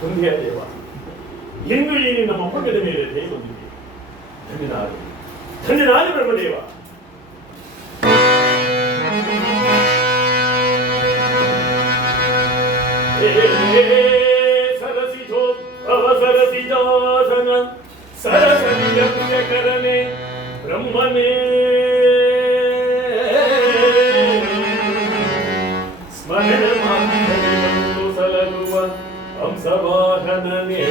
ತಂದೆಯ ದೇವ, ಎಂದು ಈ ನಮ್ಮ ಮೊಮ್ಮಗನ ಮೇಲೆ ದಯ ಬಂದಿದೆ. ಧನ್ಯನಾದೆ, ಧನ್ಯನಾದೆ ಬ್ರಹ್ಮದೇವ. ಸರಸಿಜಾಸನ ಸರಸನಿಯಕರನೆ ಬ್ರಹ್ಮನೇ ಸ್ಮರಣ ಮಾತ್ರವನ್ನು ಸಲಗುವ ಹಂಸವಾಹನನೇ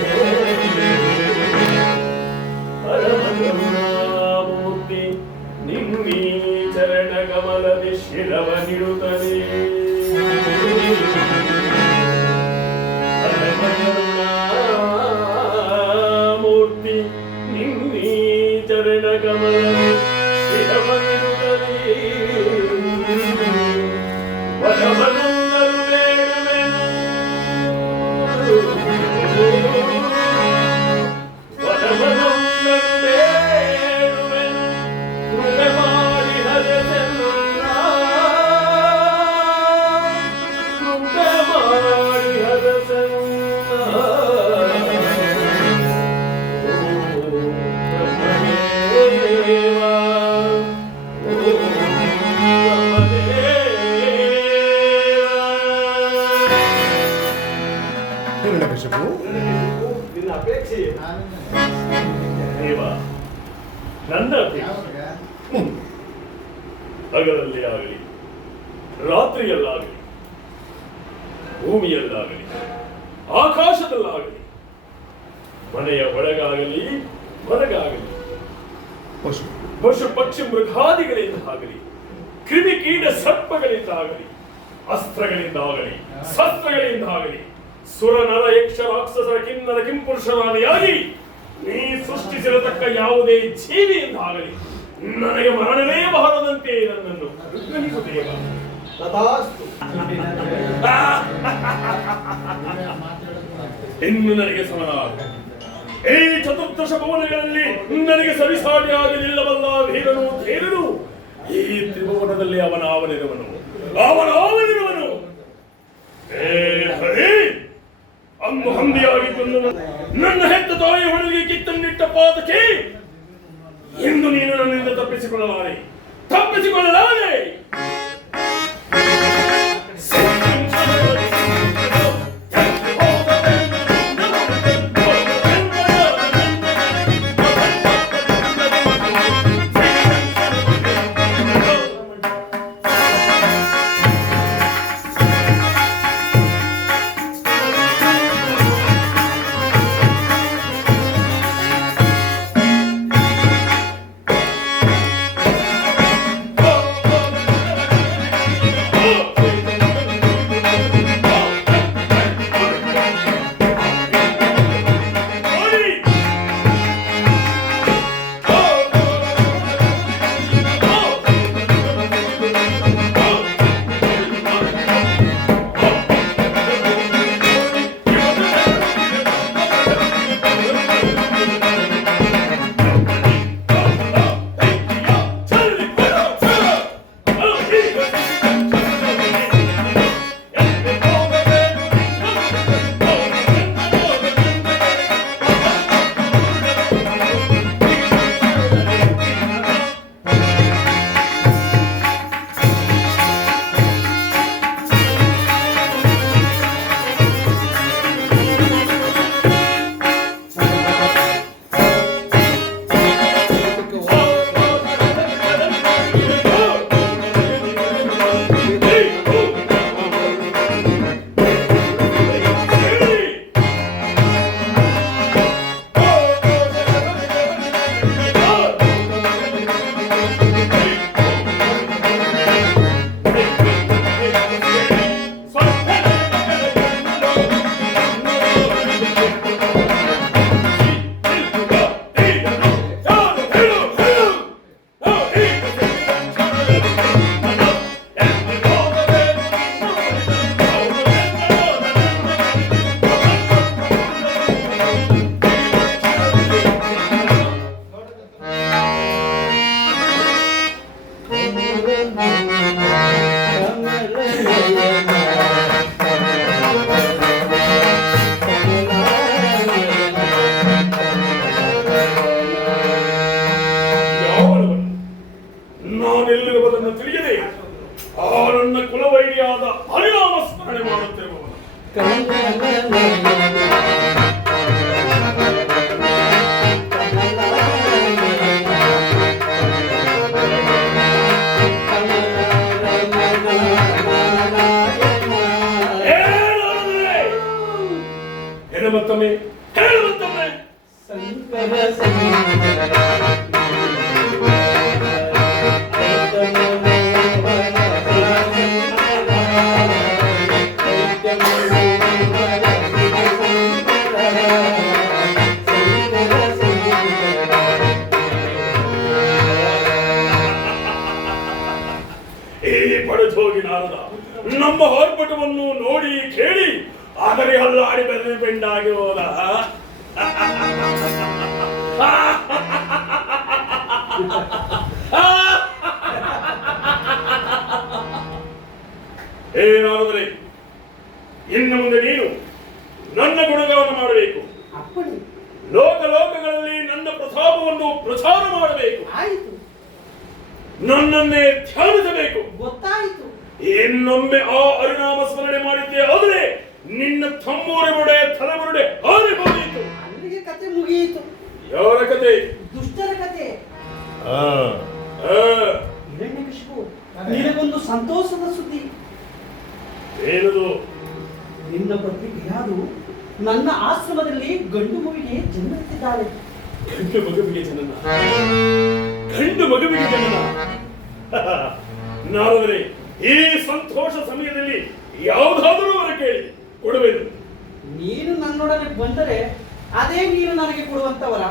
ಪರಮಕರುಣಾಮೂರ್ತಿ ನಿಮ್ಮೀ ಚರಣ ಕಮಲದಿ ಶಿರವನಿರುತ್ತಲೇ ಮೂರ್ತಿ ನಿಮ್ಮೀ ಚರಣ ಕಮಲದಿ ಶಿರವನಿರುತ್ತಲೇ ವರವನಂದರು ಬೇಡುವೆನು ವರವನಂದರು ಬೇಡುವೆನು ಕೃಪೆ ಮಾಡಿ ಹರಸೆನ್ನ ಕೃಪೆ ಮಾಡಿ ಹರಸೆನ್ನ ನಿನ್ನ ಅಪೇಕ್ಷೆ ದೇವ, ನನ್ನ ಅಪೇಕ್ಷೆ ಹಗಲಲ್ಲೇ ಆಗಲಿ ರಾತ್ರಿಯಲ್ಲಾಗಲಿ ಭೂಮಿಯಲ್ಲಾಗಲಿ ಆಕಾಶದಲ್ಲಾಗಲಿ ಮನೆಯ ಒಳಗಾಗಲಿ ಹೊರಗಾಗಲಿ ಪಶು ಪಕ್ಷಿ ಮೃಗಾದಿಗಳಿಂದ ಆಗಲಿ ಕ್ರಿಮಿ ಕೀಟ ಸರ್ಪಗಳಿಂದ ಆಗಲಿ ಅಸ್ತ್ರಗಳಿಂದ ಆಗಲಿ ಶಸ್ತ್ರಗಳಿಂದ ಆಗಲಿ ಸುರ ನರ ಯಕ್ಷ ರಾಕ್ಷಸರ ಕಿನ್ನರ ಕಿಂಪುರುಷರಾದಿಯಾಗಿ ನೀ ಸೃಷ್ಟಿಸಿರತಕ್ಕ ಯಾವುದೇ ಜೀವಿಯಿಂದ ಆಗಲಿ ನನಗೆ ಮರಣವೇ ಬಹಳದಂತೆ ನನ್ನನ್ನು ಅನುಗ್ರಹಿಸುತ್ತೇವ. ಇನ್ನು ನನಗೆ ಸಮನಾದ ಈ ಚತುರ್ದಶ ಭುವನಗಳಲ್ಲಿ ನನಗೆ ಸರಿಸಾಟಿಯಾಗಿ ನಿಲ್ಲಬಲ್ಲ ವೀರನು ಧೀರನು ಈ ತ್ರಿಭುವನದಲ್ಲಿ ಅವನಿರುವನು. ಅಂದು ಹಂದಿಯಾಗಿದ್ದು ನನ್ನ ಹೆತ್ತ ತಾಯಿಯ ಹೊಡೆಗೆ ಕಿತ್ತನ್ನಿಟ್ಟ ಪಾದಕ್ಕೆ ಎಂದು ನೀನು ನನ್ನಿಂದ ತಪ್ಪಿಸಿಕೊಳ್ಳಲಾರೆ. ಮತ್ತೊಮ್ಮೆ ಹೇಳು ಮತ್ತೊಮ್ಮೆ. ಈ ಪಡೆದೋಗಿ ನಾರದ ನಮ್ಮ ಹೋರ್ಪಟವನ್ನು ನೋಡಿ ಕೇಳಿ ಆದರೆ ಹಲ್ಲಾಡಿ ಬೆದರಿ ಬೆಂಡಾಗಿ ಹೋದ. ಏನಾದರೆ ಇನ್ನು ಮುಂದೆ ನೀನು ನನ್ನ ಗುಣಗಾನ ಮಾಡಬೇಕು. ಲೋಕ ಲೋಕಗಳಲ್ಲಿ ನನ್ನ ಪ್ರತಾಪವನ್ನು ಪ್ರಚಾರ ಮಾಡಬೇಕು. ನನ್ನನ್ನೇ ಧ್ಯಾನಿಸಬೇಕು. ಗೊತ್ತಾಯಿತು. ಇನ್ನೊಮ್ಮೆ ಆ ಹರಿನಾಮ ಸ್ಮರಣೆ ಮಾಡಿದ್ದೆ ಆದರೆ ನಿನ್ನ ತಮ್ಮೂರ ಬುಡೆ ತಲೆಬುರುಡೆ ಹಾರಿ ಹೋಗಿತ್ತು. ಅಲ್ಲಿಗೆ ಕತೆ ಮುಗಿಯಿತು. ಯಾರ ಕತೆ? ದುಷ್ಟರ ಕತೆ. ಹಿರಣ್ಯಕಶಿಪು, ನಿನಗೊಂದು ಸಂತೋಷದ ಸುದ್ದಿ. ಏನದು? ನಿನ್ನ ಪತ್ನಿ ಯಾರು ನನ್ನ ಆಶ್ರಮದಲ್ಲಿ ಗಂಡು ಮಗುವಿಗೆ ಜನ್ಮತ್ತಿದ್ದಾಳೆ. ಗಂಡು ಮಗುವಿಗೆ ಜನನ? ಗಂಡು ಮಗುವಿಗೆ ಜನನ? ನಾರದರೆ ಈ ಸಂತೋಷ ಸಮಯದಲ್ಲಿ ಯಾವುದಾದರೂ ವರ ಕೇಳಿ ಕೊಡಬೇಕು. ನೀನು ನನ್ನೊಡನೆ ಬಂದರೆ ಅದೇ ನೀನು ನನಗೆ ಕೊಡುವಂತವರ.